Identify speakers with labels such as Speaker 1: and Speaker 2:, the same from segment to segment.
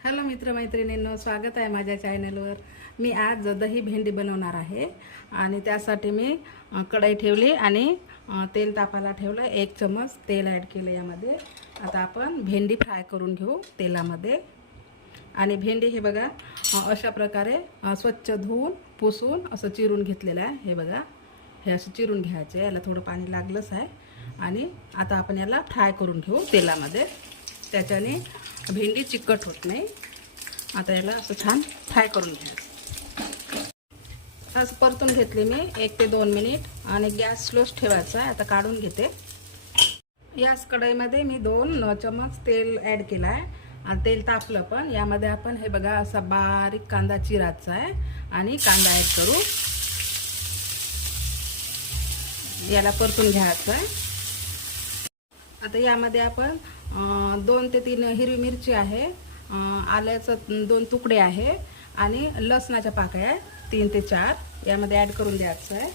Speaker 1: Hello मित्रमैत्रिणींनो स्वागत आहे माझ्या चॅनलवर मी आज दही भेंडी बनवणार आहे आणि त्यासाठी मी कढई ठेवली आणि तेल तापायला ठेवलं. एक चमच तेल ॲड केलं यामध्ये. आता आपण भेंडी फ्राय करून घेऊ तेलामध्ये. आणि भेंडी हे बघा अशा प्रकारे स्वच्छ धुवून पुसून असं चिरून घेतलेलं आहे. हे बघा हे असं चिरून घ्यायचे. याला थोडं पाणी लागलंच आहे. आणि आता आपण याला फ्राय करून घेऊ तेलामध्ये. त्याच्याने भेंडी चिकट होत नाही. आता याला असं छान फ्राय करून घ्यायचं. असं परतून घेतली मी एक ते दोन मिनिट आणि गॅस स्लोच ठेवायचा आहे आता काढून घेते. याच कढईमध्ये मी दोन चमच तेल ॲड केलं आहे. आणि तेल तापलं पण यामध्ये आपण हे बघा असा बारीक कांदा चिराचा आहे आणि कांदा ॲड करू. याला परतून घ्यायचं आहे. आता यामध्ये आपण दोन ते तीन हिरवी मिरची आहे आल्याचं दोन तुकडे आहे आणि लसणाच्या पाकळ्या तीन ते चार. यामध्ये ॲड करून द्यायचं आहे.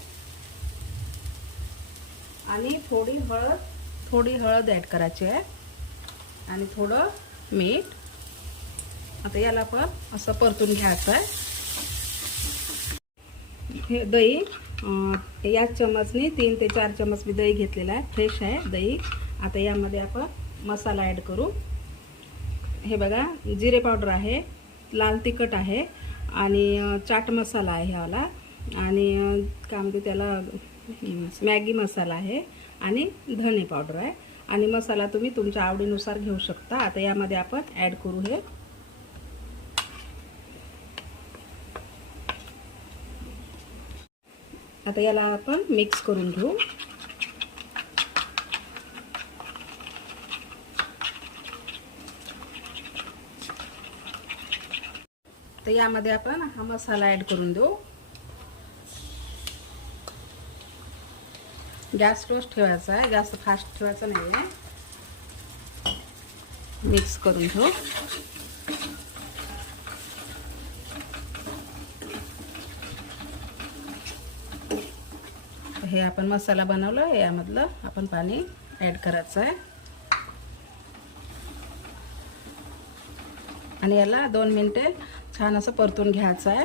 Speaker 1: आणि थोडी हळद थोडी हळद ॲड करायची आहे. आणि थोडं मीठ. आता याला पण असं परतून घ्यायचं आहे. हे दही याच चमचनी तीन ते चार चमच मी दही घेतलेला आहे. फ्रेश आहे दही. आता यामध्ये आपण मसाला ॲड करू. हे बघा जिरे पावडर आहे लाल तिखट आहे आणि चाट मसाला आहे ह्याला आणि काय म्हणते त्याला मॅगी मसाला आहे आणि धने पावडर आहे. आणि मसाला तुम्ही तुमच्या आवडीनुसार घेऊ शकता. आता यामध्ये आपण ॲड करू हे. आता याला आपण मिक्स करून घेऊ. तर यामध्ये आपण हा मसाला ॲड करून देऊ. गॅस क्लोज ठेवायचा आहे. जास्त फास्ट ठेवायचा नाही आहे मिक्स करून घेऊ हे आपण मसाला बनवलं. यामधलं आपण पाणी ॲड करायचं आहे. आणि याला दोन मिनटे छान असं परतून घ्यायचं आहे.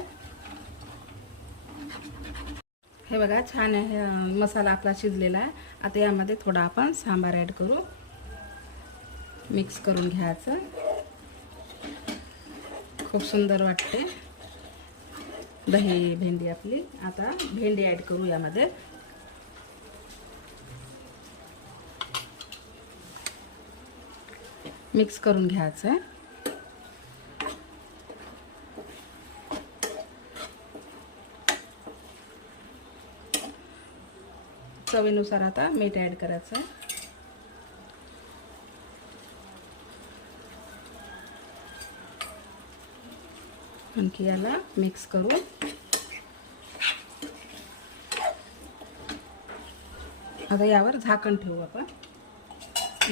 Speaker 1: हे बघा छान आहे मसाला आपला शिजलेला आहे. आता यामध्ये थोडा आपण सांबार ॲड करू. मिक्स करून घ्यायचं. खूप सुंदर वाटते. दही भेंडी आपली. आता भेंडी ॲड करू यामध्ये. मिक्स करून घ्यायचं आहे. चवीनुसार आता मीठ ॲड करायचं आहे आणखी याला मिक्स करू आता यावर झाकण ठेवू आपण.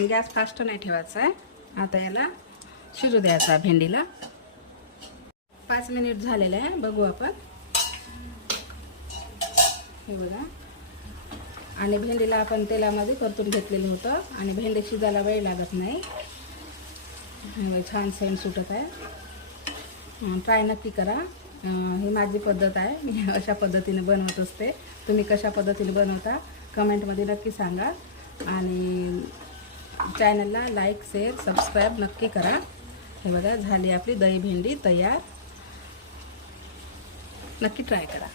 Speaker 1: गॅस फास्ट नाही ठेवायचा आहे. आता याला शिजू द्यायचा आहे भेंडीला. पाच मिनिट झालेलं आहे. बघू आपण. हे बघा. आणि भेंडीला आपण तेलामध्ये परतून घेतलेलं होतं. आणि भेंडी शिजायला वेळ लागत नाही. छान सेंट सुटत आहे. ट्राय नक्की करा. ही माझी पद्धत आहे. मी अशा पद्धतीने बनवत असते. तुम्ही कशा पद्धतीने बनवता कमेंटमध्ये नक्की सांगा. आणि चॅनलला लाईक शेअर सबस्क्राईब नक्की करा. हे बघा झाली आपली दही भेंडी तयार. नक्की ट्राय करा.